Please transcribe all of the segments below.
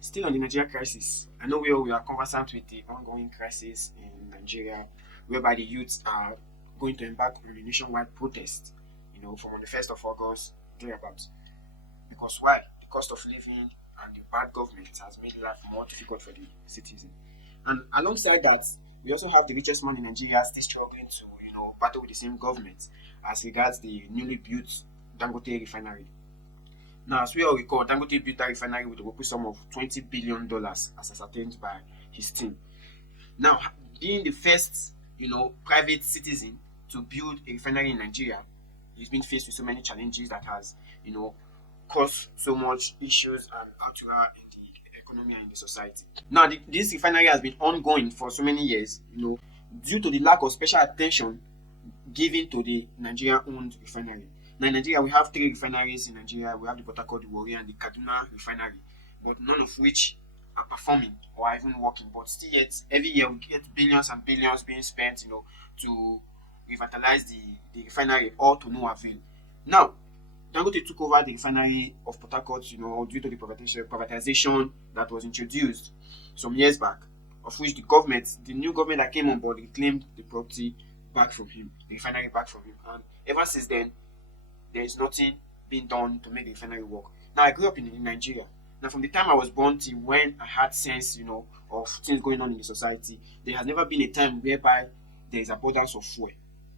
Still on the Nigeria crisis, I know we are conversant with the ongoing crisis in Nigeria, whereby the youths are going to embark on a nationwide protest, from on the 1st of August, thereabouts. Because why? The cost of living and the bad government has made life more difficult for the citizen. And alongside that, we also have the richest man in Nigeria still struggling to, battle with the same government as regards the newly built Dangote refinery. Now, as we all recall, Dangote built that refinery with a whopping sum of $20 billion as ascertained by his team. Now, being the first, private citizen to build a refinery in Nigeria, he's been faced with so many challenges that has, caused so much issues and outrage in the economy and in the society. Now, this refinery has been ongoing for so many years, due to the lack of special attention given to the Nigeria-owned refinery. Now in Nigeria, we have three refineries in Nigeria. We have the Port Harcourt, the Warri, and the Kaduna refinery, but none of which are performing or are even working. But still yet, every year we get billions and billions being spent, to revitalize the refinery, all to no avail. Now, Dangote took over the refinery of Port Harcourt, due to the privatization that was introduced some years back, of which the new government that came on board, reclaimed the property back from him, the refinery back from him. And ever since then, there is nothing being done to make the refinery work. Now, I grew up in Nigeria. Now, from the time I was born till when I had sense, of things going on in the society, there has never been a time whereby there is abundance of fuel.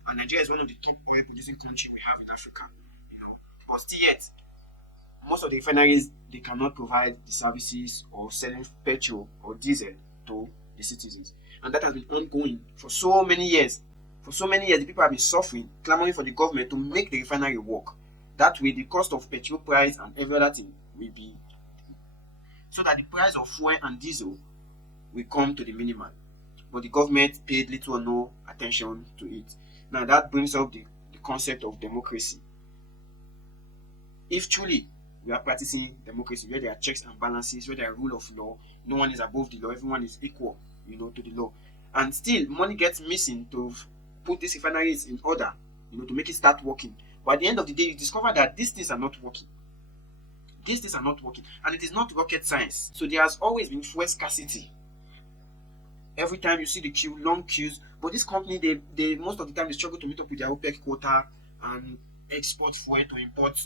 And Nigeria is one of the top oil producing countries we have in Africa. But still yet, most of the refineries, they cannot provide the services of selling petrol or diesel to the citizens. And that has been ongoing for so many years. For so many years, the people have been suffering, clamoring for the government to make the refinery work. That way, the cost of petrol price and every other thing will be, so that the price of fuel and diesel will come to the minimal. But the government paid little or no attention to it. Now, that brings up the concept of democracy. If truly we are practicing democracy, where there are checks and balances, where there are rule of law, no one is above the law, everyone is equal, to the law. And still, money gets missing to put these refineries in order, to make it start working. But at the end of the day, you discover that these things are not working. These things are not working. And it is not rocket science. So there has always been fuel scarcity. Every time you see the queue, long queues. But this company, they most of the time they struggle to meet up with their OPEC quota and export fuel to import,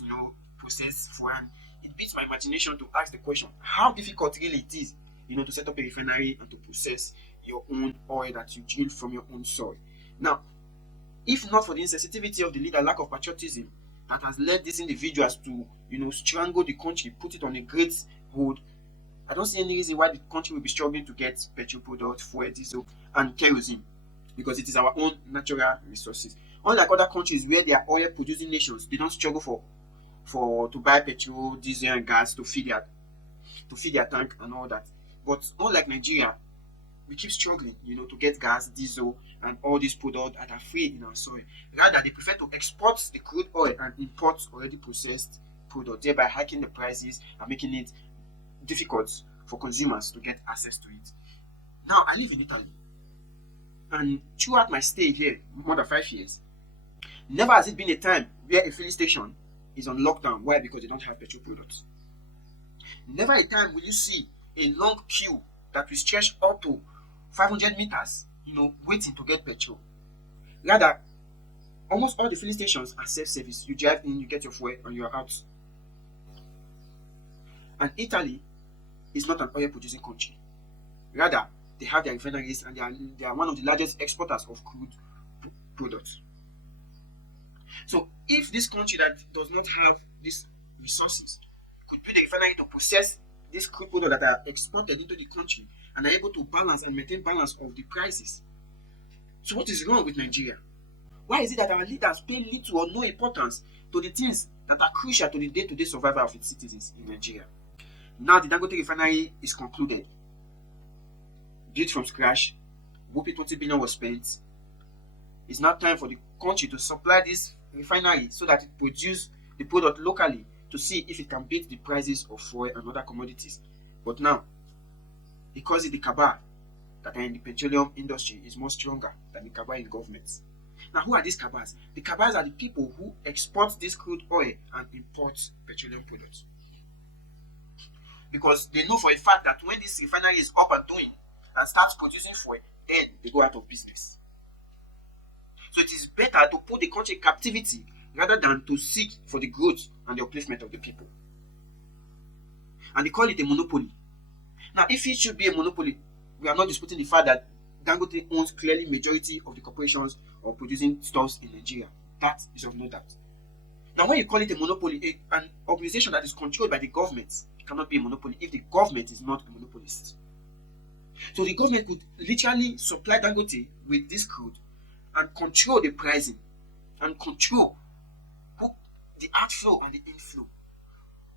processed fuel. And it beats my imagination to ask the question, how difficult really it is, to set up a refinery and to process your own oil that you drill from your own soil. Now, if not for the insensitivity of the leader, lack of patriotism that has led these individuals to, strangle the country, put it on a great hold, I don't see any reason why the country will be struggling to get petrol products, fuel, diesel, and kerosene, because it is our own natural resources. Unlike other countries where they are oil producing nations, they don't struggle to buy petrol, diesel, and gas to feed their tank and all that. But unlike Nigeria, we keep struggling, to get gas, diesel, and all these products that are free in our soil. Rather, they prefer to export the crude oil and import already processed products, thereby hiking the prices and making it difficult for consumers to get access to it. Now, I live in Italy, and throughout my stay here, more than 5 years, never has it been a time where a filling station is on lockdown. Why? Because they don't have petrol products. Never a time will you see a long queue that will stretch up to 500 meters, waiting to get petrol. Rather, almost all the filling stations are self-service. You drive in, you get your fuel, and you're out. And Italy is not an oil-producing country. Rather, they have their refineries, and they are one of the largest exporters of crude products. So, if this country that does not have these resources could build a refinery to process these crude products that are exported into the country and are able to balance and maintain balance of the prices. So what is wrong with Nigeria? Why is it that our leaders pay little or no importance to the things that are crucial to the day-to-day survival of its citizens in Nigeria? Now the Dangote refinery is concluded. Built from scratch, whooping 20 billion was spent. It's now time for the country to supply this refinery so that it produces the product locally to see if it can beat the prices of fuel and other commodities. But now, because it's the cabal that are in the petroleum industry is more stronger than the cabal in government. Now, who are these cabals? The cabals are the people who export this crude oil and import petroleum products. because they know for a fact that when this refinery is up and doing and starts producing fuel, then they go out of business. So it is better to put the country in captivity rather than to seek for the growth and the upliftment of the people. And they call it a monopoly. Now, if it should be a monopoly, we are not disputing the fact that Dangote owns clearly majority of the corporations or producing stores in Nigeria. That is of no doubt. Now, when you call it a monopoly, an organization that is controlled by the government cannot be a monopoly if the government is not a monopolist. So the government could literally supply Dangote with this crude and control the pricing and control the outflow and the inflow.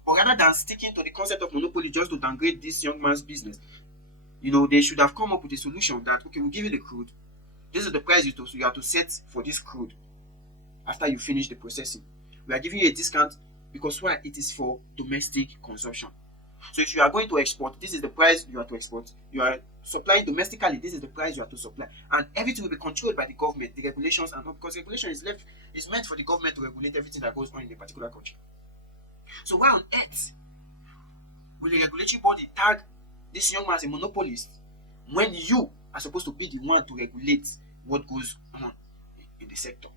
But rather than sticking to the concept of monopoly just to downgrade this young man's business, they should have come up with a solution that, okay, we'll give you the crude. This is the price you have to set for this crude after you finish the processing. We are giving you a discount because why? It is for domestic consumption. So if you are going to export, this is the price you have to export. You are supplying domestically, this is the price you have to supply. And everything will be controlled by the government, the regulations, and because regulation is meant for the government to regulate everything that goes on in a particular country. So why on earth will a regulatory body tag this young man as a monopolist when you are supposed to be the one to regulate what goes on in the sector?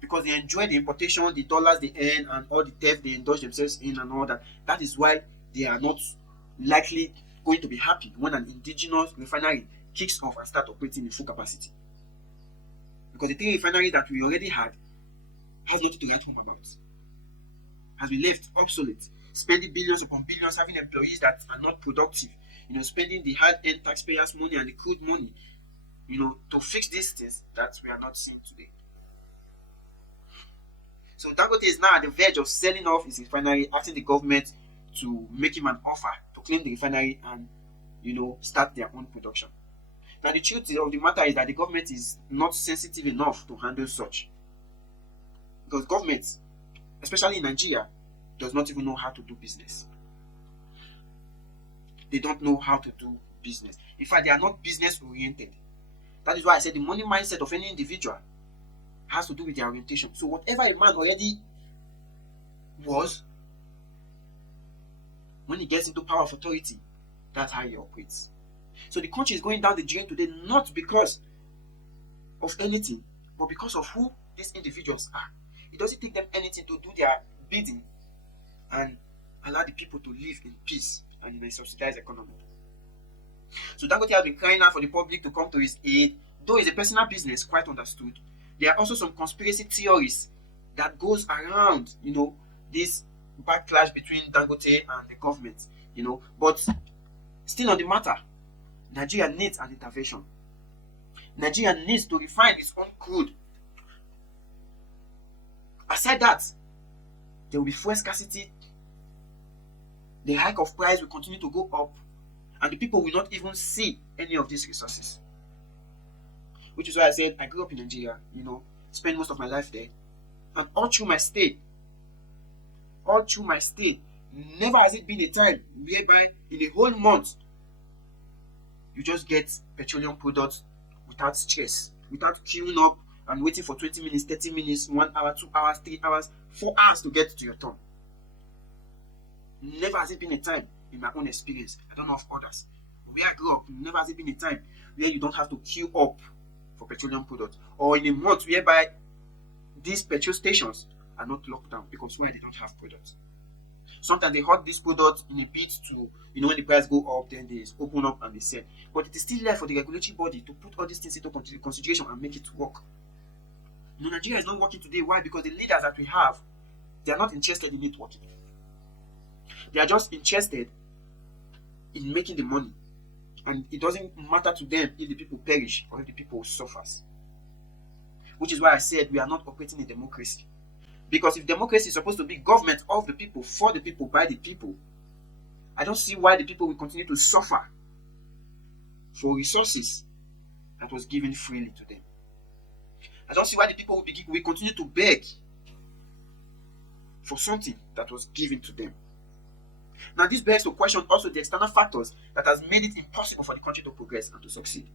Because they enjoy the importation, the dollars they earn, and all the theft they indulge themselves in and all that. That is why they are not likely going to be happy when an indigenous refinery kicks off and starts operating in full capacity. Because the 3 refineries that we already had has nothing to write home about. Has been left obsolete, spending billions upon billions, having employees that are not productive, spending the hard-earned taxpayers' money and the crude money, to fix these things that we are not seeing today. So Dangote is now at the verge of selling off his refinery, asking the government to make him an offer to claim the refinery and, start their own production. Now the truth of the matter is that the government is not sensitive enough to handle such. Because government, especially in Nigeria, does not even know how to do business. They don't know how to do business. In fact, they are not business oriented. That is why I said the money mindset of any individual has to do with their orientation. So whatever a man already was, when he gets into power of authority, that's how he operates. So the country is going down the drain today not because of anything, but because of who these individuals are. It doesn't take them anything to do their bidding and allow the people to live in peace and in a subsidized economy. So Dangote has been crying out for the public to come to his aid. Though it's a personal business, quite understood, there are also some conspiracy theories that goes around, this backlash between Dangote and the government, But still on the matter, Nigeria needs an intervention. Nigeria needs to refine its own crude. Aside that, there will be fuel scarcity. The hike of price will continue to go up, and the people will not even see any of these resources. Which is why I said I grew up in Nigeria, spent most of my life there. And all through my stay, never has it been a time whereby in a whole month, you just get petroleum products without stress, without queuing up and waiting for 20 minutes, 30 minutes, 1 hour, 2 hours, 3 hours, 4 hours to get to your turn. Never has it been a time in my own experience, I don't know of others, where I grew up, never has it been a time where you don't have to queue up for petroleum products, or in a month whereby these petrol stations are not locked down because why? They don't have products. Sometimes they hold these products in a bid to, when the price go up, then they open up and they sell. But it is still there for the regulatory body to put all these things into consideration and make it work. Nigeria is not working today. Why? Because the leaders that we have, they are not interested in it working. They are just interested in making the money. And it doesn't matter to them if the people perish or if the people suffers. Which is why I said we are not operating in democracy. Because if democracy is supposed to be government of the people, for the people, by the people, I don't see why the people will continue to suffer for resources that was given freely to them. I don't see why the people will continue to beg for something that was given to them. Now, this begs to question also the external factors that has made it impossible for the country to progress and to succeed.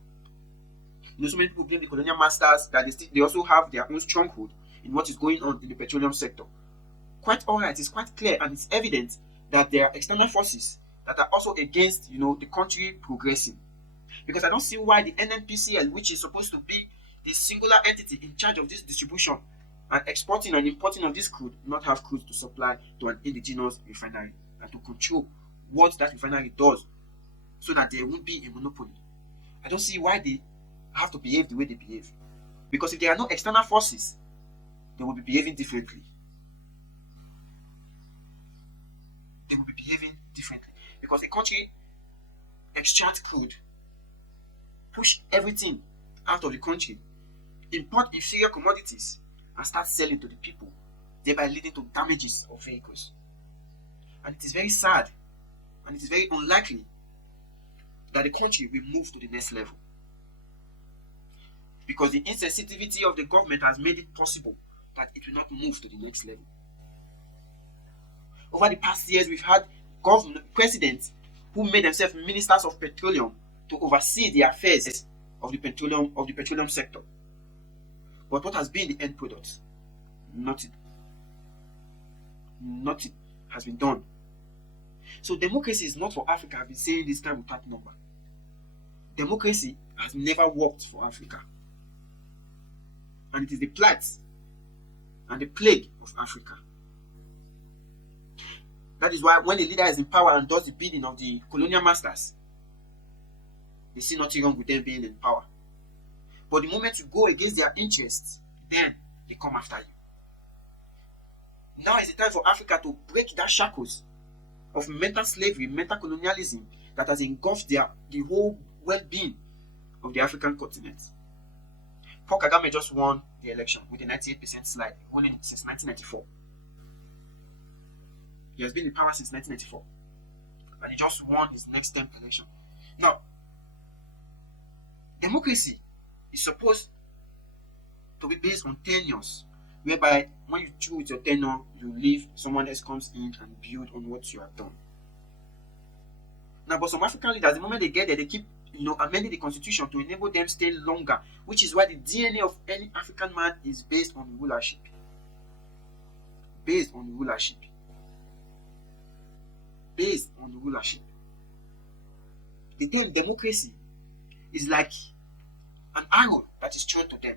So many people blame the colonial masters that they also have their own stronghold in what is going on in the petroleum sector. Quite alright, it's quite clear and it's evident that there are external forces that are also against, the country progressing. Because I don't see why the NNPCL, which is supposed to be the singular entity in charge of this distribution and exporting and importing of this crude, not have crude to supply to an indigenous refinery and to control what that refinery does so that there won't be a monopoly. I don't see why they have to behave the way they behave. Because if there are no external forces, they will be behaving differently. They will be behaving differently. Because a country extract crude, push everything out of the country, import inferior commodities, and start selling to the people, thereby leading to damages of vehicles. And it is very sad, and it is very unlikely that the country will move to the next level. Because the insensitivity of the government has made it possible that it will not move to the next level. Over the past years, we've had presidents who made themselves ministers of petroleum to oversee the affairs of the petroleum sector. But what has been the end product? Nothing. Nothing has been done. So democracy is not for Africa. I've been saying this time without number. Democracy has never worked for Africa. And it is the plight and the plague of Africa. That is why when the leader is in power and does the bidding of the colonial masters, they see nothing wrong with them being in power. But the moment you go against their interests, then they come after you. Now is the time for Africa to break that shackles of mental slavery, mental colonialism that has engulfed the whole well-being of the African continent. Paul Kagame just won the election with a 98% slide, winning since 1994. He has been in power since 1994. And he just won his next term election. Now, democracy is supposed to be based on tenures, whereby when you choose your tenure, you leave, someone else comes in and build on what you have done. Now, but some African leaders, the moment they get there, they keep amending the constitution to enable them stay longer, which is why the DNA of any African man is based on rulership. Based on rulership. Based on rulership. The term democracy is like an arrow that is thrown to them.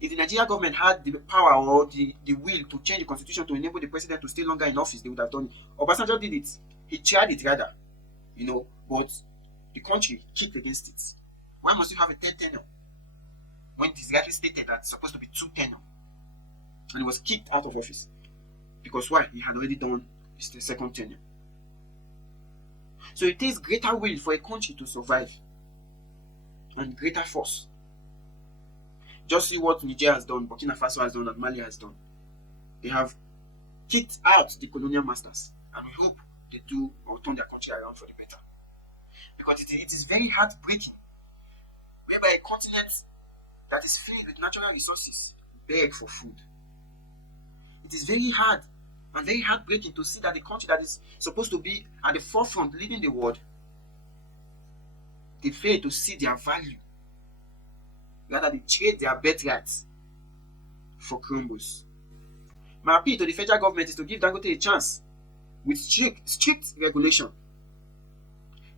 If the Nigerian government had the power or the will to change the constitution to enable the president to stay longer in office, they would have done it. Obasanjo did it. He tried it rather, but the country kicked against it. Why must you have a third tenure when it is rightly stated that it's supposed to be 2 tenure? And he was kicked out of office. Because why? He had already done his second tenure. So it takes greater will for a country to survive and greater force. Just see what Niger has done, Burkina Faso has done, and Mali has done. They have kicked out the colonial masters, and we hope they do or turn their country around for the better. Because it is very heartbreaking, whereby a continent that is filled with natural resources beg for food. It is very hard and very heartbreaking to see that the country that is supposed to be at the forefront leading the world, they fail to see their value. Rather, they trade their birthrights for crumbles. My appeal to the federal government is to give Dangote a chance with strict regulation.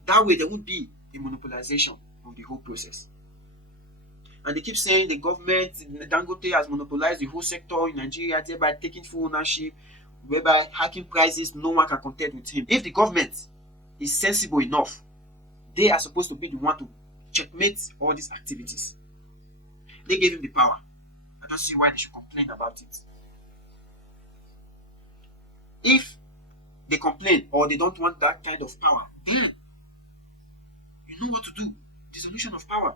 That way, there won't be a monopolization of the whole process. And they keep saying the government, Dangote has monopolized the whole sector in Nigeria, thereby taking full ownership, whereby hiking prices, no one can contend with him. If the government is sensible enough, they are supposed to be the one to checkmate all these activities. They gave him the power. I don't see why they should complain about it. If they complain or they don't want that kind of power, then you know what to do. Dissolution of power.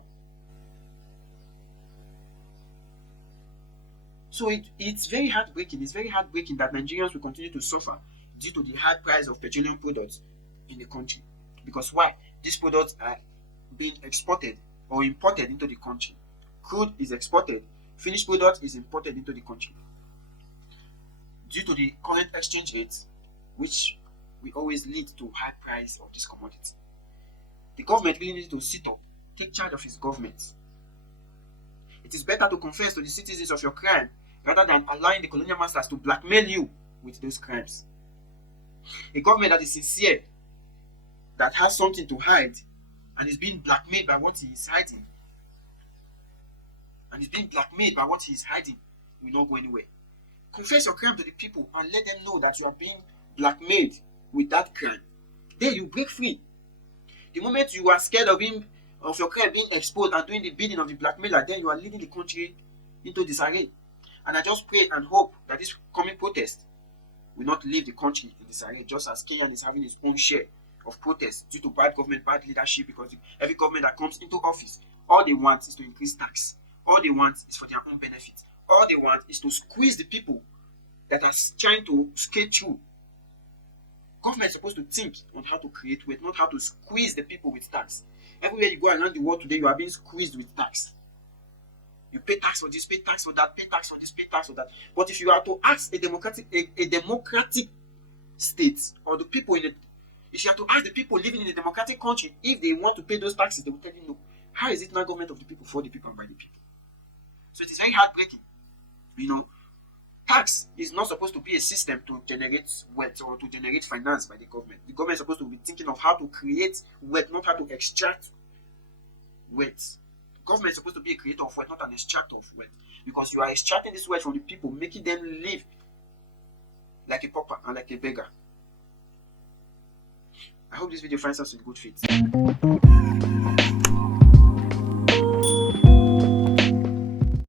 So it's very heartbreaking. It's very heartbreaking that Nigerians will continue to suffer due to the high price of petroleum products in the country. Because why? These products are being exported or imported into the country. Crude is exported. Finished product is imported into the country. Due to the current exchange rates, which will always lead to high price of this commodity. The government really needs to sit up, take charge of its government. It is better to confess to the citizens of your crime rather than allowing the colonial masters to blackmail you with those crimes. A government that is sincere, that has something to hide, and is being blackmailed by what he is hiding, will not go anywhere. Confess your crime to the people and let them know that you are being blackmailed with that crime. Then you break free. The moment you are scared of your crime being exposed and doing the bidding of the blackmailer, then you are leading the country into disarray. And I just pray and hope that this coming protest will not leave the country in disarray, just as Kenya is having its own share of protests due to bad government, bad leadership, because every government that comes into office, all they want is to increase tax. All they want is for their own benefit. All they want is to squeeze the people that are trying to skate through. Government is supposed to think on how to create wealth, not how to squeeze the people with tax. Everywhere you go around the world today, you are being squeezed with tax. You pay tax for this, pay tax for that, pay tax for this, pay tax for that. But if you are to ask a democratic state, or the people if you are to ask the people living in a democratic country if they want to pay those taxes, they will tell you no. How is it not government of the people, for the people, and by the people? So it is very heartbreaking. Tax is not supposed to be a system to generate wealth or to generate finance by the government. The government is supposed to be thinking of how to create wealth, not how to extract wealth. Government is supposed to be a creator of wealth, not an extractor of wealth. Because you are extracting this wealth from the people, making them live like a pauper and like a beggar. I hope this video finds us in good faith.